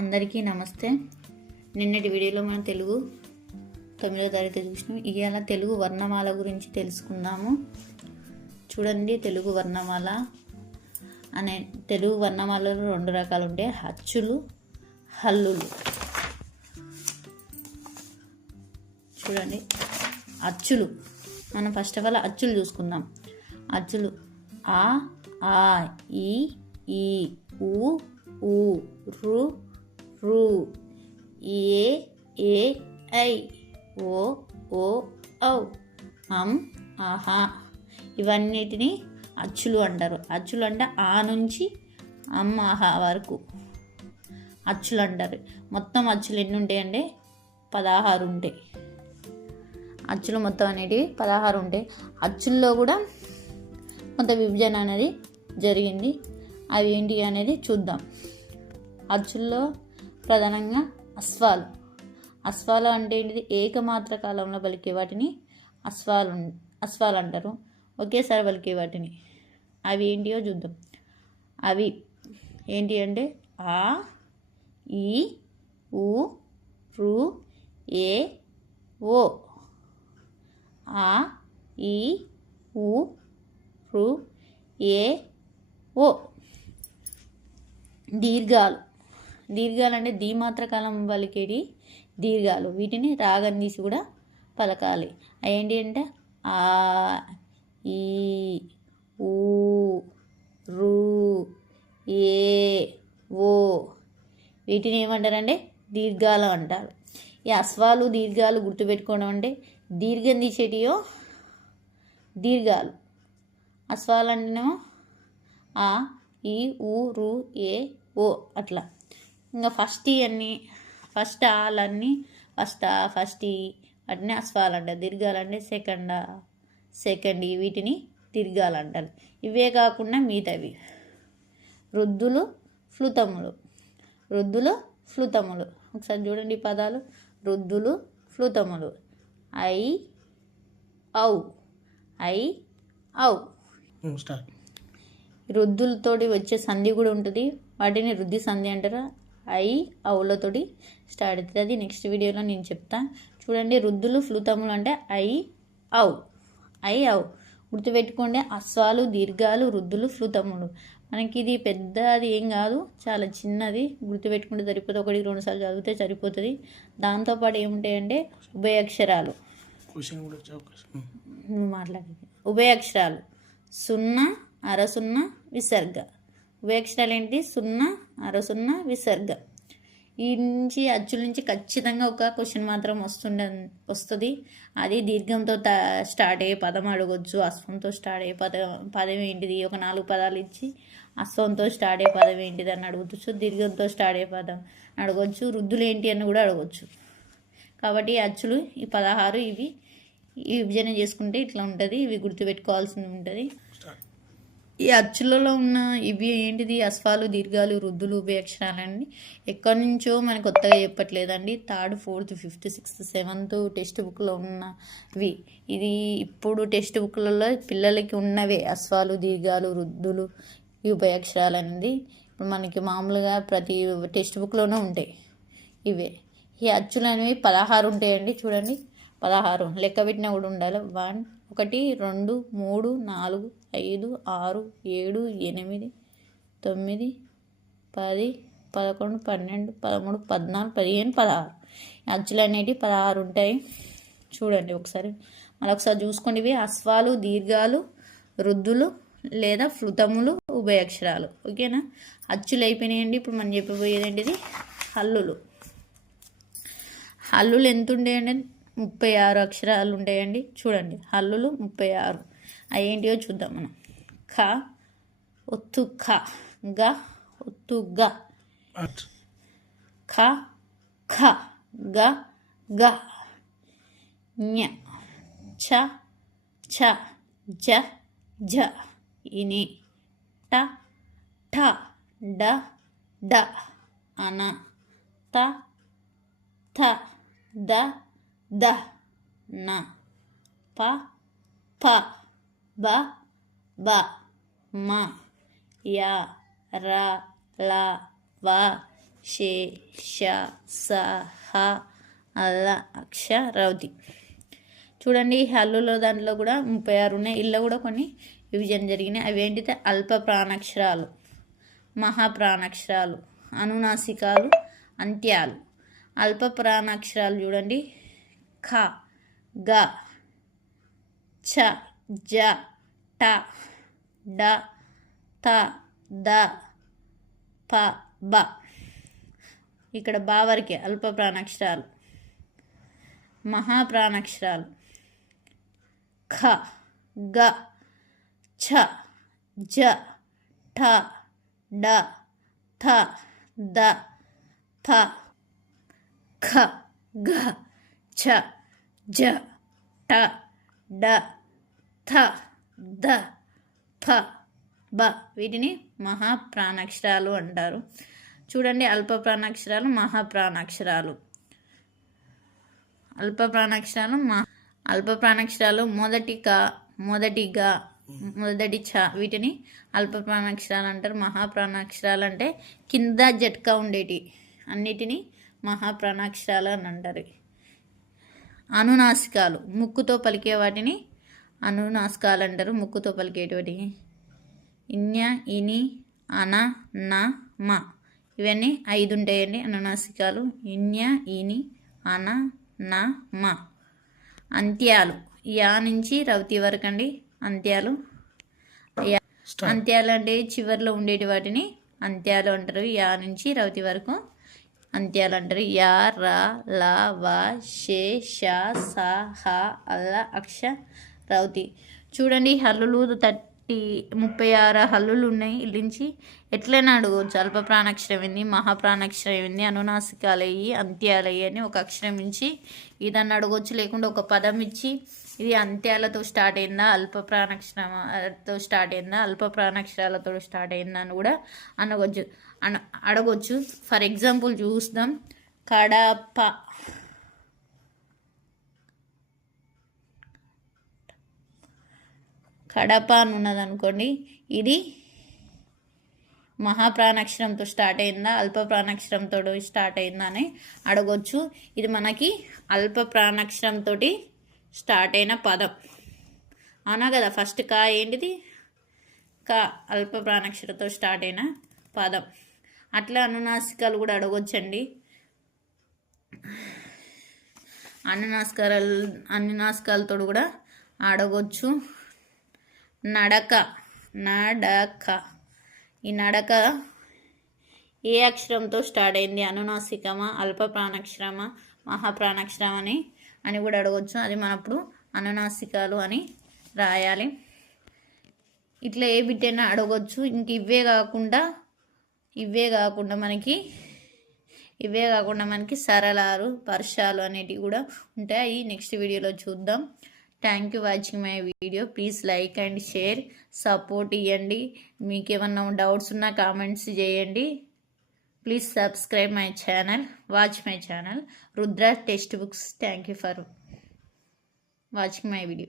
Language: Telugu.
అందరికీ నమస్తే నిన్నటి వీడియోలో మనం తెలుగు తమిళ తరగతి చూసినాం ఇవాళ తెలుగు వర్ణమాల గురించి తెలుసుకుందాము చూడండి తెలుగు వర్ణమాల అనే తెలుగు వర్ణమాలలో రెండు రకాలు ఉంటాయి హచ్చులు హల్లులు చూడండి అచ్చులు మనం ఫస్ట్ ఆఫ్ ఆల్ అచ్చులు చూసుకుందాం అచ్చులు ఆ ఆ ఈ ఈ ఊ ఊ రు రూ ఏ ఏ ఓ ఓ ఔ అం ఆహా ఇవన్నిటిని అచ్చులు అంటారు అచ్చులు అంటే ఆ నుంచి అమ్ ఆహా వరకు అచ్చులు అంటారు మొత్తం అచ్చులు ఎన్ని ఉంటాయంటే పదహారు ఉంటాయి అచ్చులు మొత్తం అనేటివి పదహారు ఉంటాయి అచ్చుల్లో కూడా కొంత విభజన అనేది జరిగింది అవి ఏంటి అనేది చూద్దాం అచ్చుల్లో ప్రధానంగా అశ్వాలు అశ్వాలు అంటే ఏంటిది ఏకమాత్ర కాలంలో పలికే వాటిని అశ్వాలు అశ్వాలు అంటారు ఒకేసారి పలికే వాటిని అవి ఏంటియో చూద్దాం అవి ఏంటి అంటే ఆ ఈ ఊ రు ఏ ఓ ఆ ఈ ఊ రు ఏ ఓ దీర్ఘాలు దీర్ఘాలు అంటే దీమాత్ర కాలం పలికేటి దీర్ఘాలు వీటిని రాగం తీసి కూడా పలకాలి ఏంటి అంటే ఆ ఈ ఊ రూ ఏ ఓ వీటిని ఏమంటారంటే దీర్ఘాలు అంటారు ఈ అశ్వాలు దీర్ఘాలు గుర్తుపెట్టుకోవడం అంటే దీర్ఘం తీసేటియో దీర్ఘాలు అశ్వాలు అంటేనేమో ఆ ఈ ఊ రు ఏ ఓ అట్లా ఇంకా ఫస్ట్ ఇవన్నీ ఫస్ట్ ఆలన్నీ ఫస్ట్ ఫస్ట్ వాటిని అస్వాలంట తిరగాలంటే సెకండ్ సెకండ్ వీటిని తిరగాలంటారు ఇవే కాకుండా మిగతావి వృద్ధులు ఫ్లుతములు వృద్ధులు ఫ్లుతములు ఒకసారి చూడండి పదాలు రుద్దులు ఫ్లుతములు ఐ ఔ ఐ ఔ వృద్ధులతోటి వచ్చే సంధి కూడా ఉంటుంది వాటిని రుద్ది సంధి అంటారా ఐ అవులతోటి స్టార్ట్ అవుతుంది అది నెక్స్ట్ వీడియోలో నేను చెప్తాను చూడండి రుద్దులు ఫ్లూతములు అంటే ఐ అవు ఐ అవు గుర్తుపెట్టుకోండి అశ్వాలు దీర్ఘాలు రుద్దులు ఫ్లూతములు మనకి ఇది పెద్ద అది ఏం కాదు చాలా చిన్నది గుర్తుపెట్టుకుంటే సరిపోతుంది ఒకటి రెండు సార్లు చదివితే సరిపోతుంది దాంతోపాటు ఏముంటాయంటే ఉభయక్షరాలు మాట్లాడేది ఉభయక్షరాలు సున్నా అరసున్నా విసర్గ వేక్షరాలు ఏంటి సున్నా ఆరో సున్నా విసర్గ ఈ నుంచి అచ్చుల నుంచి ఖచ్చితంగా ఒక క్వశ్చన్ మాత్రం వస్తుండ వస్తుంది అది దీర్ఘంతో స్టార్ట్ అయ్యే పదం అడగొచ్చు అశ్వంతో స్టార్ట్ అయ్యే పదం పదం ఏంటిది ఒక నాలుగు పదాలు ఇచ్చి అశ్వంతో స్టార్ట్ అయ్యే పదం ఏంటిది అని అడగచ్చు దీర్ఘంతో స్టార్ట్ అయ్యే పదం అడగొచ్చు వృద్ధులు ఏంటి అని కూడా అడగొచ్చు కాబట్టి అచ్చులు ఈ పదహారు ఇవి విభజన చేసుకుంటే ఇట్లా ఉంటుంది ఇవి గుర్తుపెట్టుకోవాల్సింది ఉంటుంది ఈ అచ్చులలో ఉన్న ఇవి ఏంటిది అశ్వాలు దీర్ఘాలు వృద్ధులు అక్షరాలన్నీ ఎక్కడి నుంచో మనకు కొత్తగా చెప్పట్లేదండి third fourth fifth sixth seventh text బుక్లో ఉన్నవి ఇది ఇప్పుడు టెక్స్ట్ బుక్లలో పిల్లలకి ఉన్నవే అస్ఫాలు దీర్ఘాలు వృద్ధులు ఈ అనేది ఇప్పుడు మనకి మామూలుగా ప్రతి టెక్స్ట్ బుక్లోనే ఉంటాయి ఇవే ఈ అచ్చులు అనేవి పదహారు ఉంటాయండి చూడండి పదహారు లెక్క పెట్టినా కూడా ఉండాలి వన్ ఒకటి రెండు మూడు నాలుగు ఐదు ఆరు ఏడు ఎనిమిది తొమ్మిది పది పదకొండు పన్నెండు పదమూడు పద్నాలుగు పదిహేను పదహారు అచ్చులు అనేటివి పదహారు ఉంటాయి చూడండి ఒకసారి మరొకసారి చూసుకోండి ఇవి అశ్వాలు దీర్ఘాలు వృద్ధులు లేదా ఉభయ అక్షరాలు ఓకేనా అచ్చులు అయిపోయినాయండి ఇప్పుడు మనం చెప్పబోయేది ఏంటిది హల్లులు హల్లులు ఎంతుండే ఉండేయండి ముప్పై ఆరు అక్షరాలు ఉంటాయండి చూడండి హల్లులు ముప్పై ఆరు అవి ఏంటియో చూద్దాం మనం ఖ ఒత్తు ఖ గ ఒత్తు గ ఖ ఖ గ గ ஞ ఛ ఛ ஜ ஜ இனி ட ட ட ட అన త థ த ద న ప ప బ బ మ య ర ల వ షే ష స హ అల అక్ష రౌతి చూడండి హల్లులో దాంట్లో కూడా ముప్పై ఆరు ఉన్నాయి ఇళ్ళ కూడా కొన్ని విభజన జరిగినాయి అవి ఏంటితే అల్ప ప్రాణాక్షరాలు మహాప్రాణాక్షరాలు అనునాసికాలు అంత్యాలు అల్ప ప్రాణాక్షరాలు చూడండి ख ग छ ज ट ड थ द प ब इकड बावर के अल प्राणाक्षर महाप्राणाक्षर ख ग छ ज ठ ड थ द फ ख ग छ జ ట డ థ ద ఫ బ వీటిని మహాప్రాణాక్షరాలు అంటారు చూడండి అల్ప ప్రాణాక్షరాలు మహాప్రాణాక్షరాలు అల్ప ప్రాణాక్షరాలు మహా అల్ప ప్రాణాక్షరాలు మొదటి క మొదటి చ వీటిని అల్ప ప్రాణాక్షరాలు అంటారు మహాప్రాణాక్షరాలు అంటే కింద జట్కా ఉండేటి అన్నిటినీ మహాప్రాణాక్షరాలు అని అంటారు అనునాసికాలు ముక్కుతో పలికే వాటిని అనునాసికాలు అంటారు ముక్కుతో పలికేటువంటి ఇన్య ఇని అన న మ ఇవన్నీ ఐదు ఉంటాయండి అనునాసికాలు ఇన్య ఇని అన న మ అంత్యాలు యా నుంచి రవతి వరకు అండి అంత్యాలు అంత్యాలు అంటే చివరిలో ఉండేటి వాటిని అంత్యాలు అంటారు యా నుంచి రవతి వరకు అంత్యాలు అంటారు యా రా లా వా షే ష సా హ అల్లా అక్ష రౌతి చూడండి హల్లులు థర్టీ ముప్పై ఆరు హల్లులు ఉన్నాయి ఇల్లించి ఎట్లైనా అడుగు అల్ప ప్రాణాక్షరం ఏంది మహాప్రాణాక్షరం ఏంది అనునాసికాలయ్యి అంత్యాలయ్యి అని ఒక అక్షరం ఇచ్చి ఇదన్న అడగొచ్చు లేకుండా ఒక పదం ఇచ్చి ఇది అంత్యాలతో స్టార్ట్ అయిందా అల్ప ప్రాణాక్షరతో స్టార్ట్ అయిందా అల్ప ప్రాణక్షరాలతో స్టార్ట్ అయిందా అని కూడా అనగొచ్చు అన అడగొచ్చు ఫర్ ఎగ్జాంపుల్ చూస్తాం కడప కడప అని ఉన్నది అనుకోండి ఇది మహాప్రాణాక్షరంతో స్టార్ట్ అయిందా అల్ప ప్రాణాక్షరంతో స్టార్ట్ అయిందా అని అడగొచ్చు ఇది మనకి అల్ప ప్రాణాక్షరంతో స్టార్ట్ అయిన పదం అవునా కదా ఫస్ట్ కా ఏంటిది కా అల్ప ప్రాణాక్షరతో స్టార్ట్ అయిన పదం అట్లా అనునాసికాలు కూడా అడగొచ్చండి అనునాస్కారాలు అనునాస్కాలతో కూడా అడగొచ్చు నడక నడక ఈ నడక ఏ అక్షరంతో స్టార్ట్ అయింది అనునాసికమా అల్ప ప్రాణాక్షరమా మహాప్రాణాక్షరం అని అని కూడా అడగచ్చు అది మనప్పుడు అననాసికాలు అని రాయాలి ఇట్లా ఏ బిడ్డైనా అడగచ్చు ఇంక ఇవే కాకుండా ఇవే కాకుండా మనకి ఇవే కాకుండా మనకి సరళాలు వర్షాలు అనేటివి కూడా ఉంటాయి నెక్స్ట్ వీడియోలో చూద్దాం thank you watching my video please like and share support ఇవ్వండి మీకు ఏమన్నా డౌట్స్ ఉన్నా కామెంట్స్ చేయండి Please subscribe my channel, watch my channel, Rudra Textbooks. Thank you for watching my video.